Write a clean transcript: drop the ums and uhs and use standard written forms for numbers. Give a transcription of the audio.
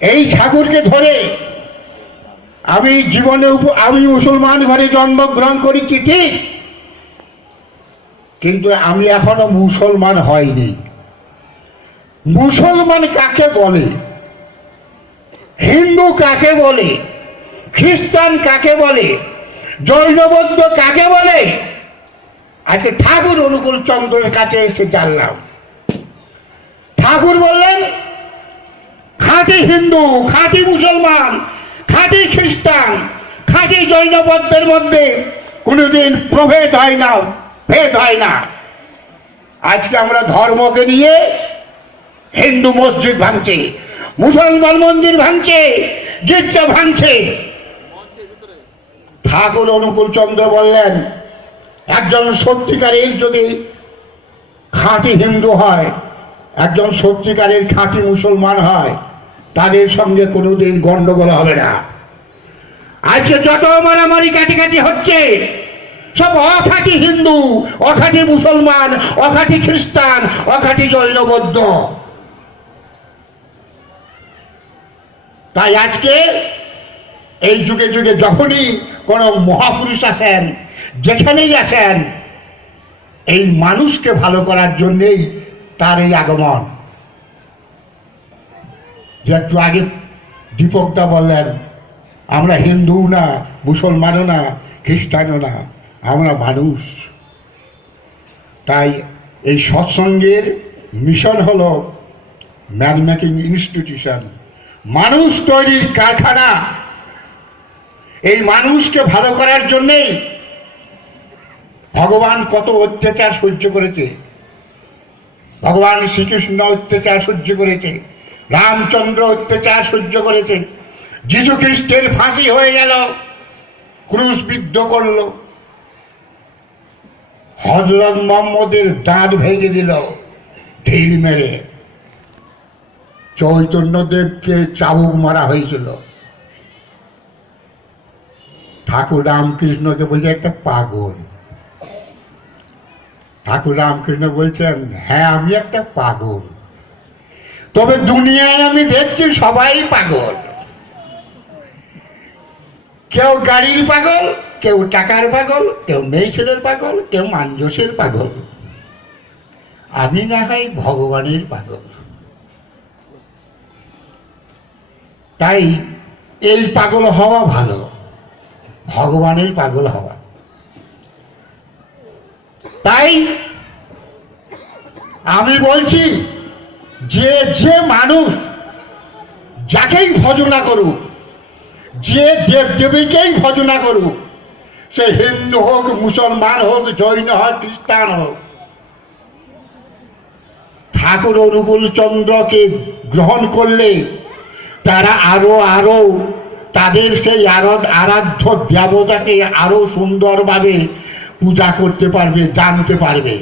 এই ঠাকুরকে ধরে আমি জীবনে আমি মুসলমান ঘরে জন্মগ্রহণ করেছি ঠিক, কিন্তু আমি এখনো মুসলমান হয়নি। মুসলমান কাকে বলে, হিন্দু কাকে বলে, খ্রিস্টান কাকে বলে, জৈনবৌদ্ধ কাকে বলে, আজকে ঠাকুর অনুকূল চন্দ্রের কাছে এসে জানলাম। ঠাকুর বললেন খাঁটি হিন্দু, খাঁটি মুসলমান, খাঁটি খ্রিস্টান, খাঁটি জৈনবৌদ্ধের মধ্যে কোনোদিন প্রভেদ হয় না, ভেদ হয় না। আজকে আমরা ধর্মকে নিয়ে হিন্দু মসজিদ ভাঙছে, মুসলমান মন্দির ভাঙছে, গির্জা ভাঙছে। ঠাকুর অনুকূল চন্দ্র বললেন একজন সত্যিকারের যদি খাঁটি হিন্দু হয়, একজন সত্যিকারের খাঁটি মুসলমান হয়, তাদের সঙ্গে কোনোদিন গন্ডগোল হবে না। আজকে যত মারামারি কাটাকাটি হচ্ছে সব অখাঁটি হিন্দু, অখাঁটি মুসলমান, অখাঁটি খ্রিস্টান, অখাঁটি জৈনবৌদ্ধ। তাই আজকে এই যুগে যুগে যখনই কোন মহাপুরুষ আসেন, যেখানেই আসেন, এই মানুষকে ভালো করার জন্যেই তার এই আগমন। যে একটু আগে দীপকদা বললেন আমরা হিন্দু না, মুসলমানও না, খ্রিস্টানও না, আমরা মানুষ। তাই এই সৎসঙ্গের মিশন হলো ম্যান মেকিং ইনস্টিটিউশন, মানুষ তৈরির কারখানা। এই মানুষকে ভালো করার জন্যেই ভগবান কত অত্যাচার সহ্য করেছে। ভগবান শ্রীকৃষ্ণ অত্যাচার সহ্য করেছে, রামচন্দ্র অত্যাচার সহ্য করেছে, যীশু খ্রিস্টের ফাঁসি হয়ে গেল, ক্রুশবিদ্ধ করল, হযরত মুহাম্মদের দাঁত ভেঙে দিল ঢিল মেরে, চৈতন্যদেবকে চাবুক মারা হয়েছিল। ঠাকুর রামকৃষ্ণকে বলছে একটা পাগল। ঠাকুর রামকৃষ্ণ বলছেন হ্যাঁ আমি একটা পাগল, তবে দুনিয়ায় আমি দেখছি সবাই পাগল। কেউ গাড়ির পাগল, কেউ টাকার পাগল, কেউ মেয়ে ছেলের পাগল, কেউ মানজসের পাগল, আমি না হয় ভগবানের পাগল। তাই এই পাগল হওয়া ভালো, ভগবানের পাগল হওয়া। তাই আমি বলছি যে যে মানুষ যাকেই ভজনা করুক, যে দেব দেবীকেই ভজনা করুক, সে হিন্দু হোক, মুসলমান হোক, জৈন হোক, খ্রিস্টান হোক, ঠাকুর অনুকূল চন্দ্রকে গ্রহণ করলে তারা আরো আরো তাদের সেই আরাধ্য দেবতাকে আরো সুন্দরভাবে পূজা করতে পারবে, জানতে পারবে।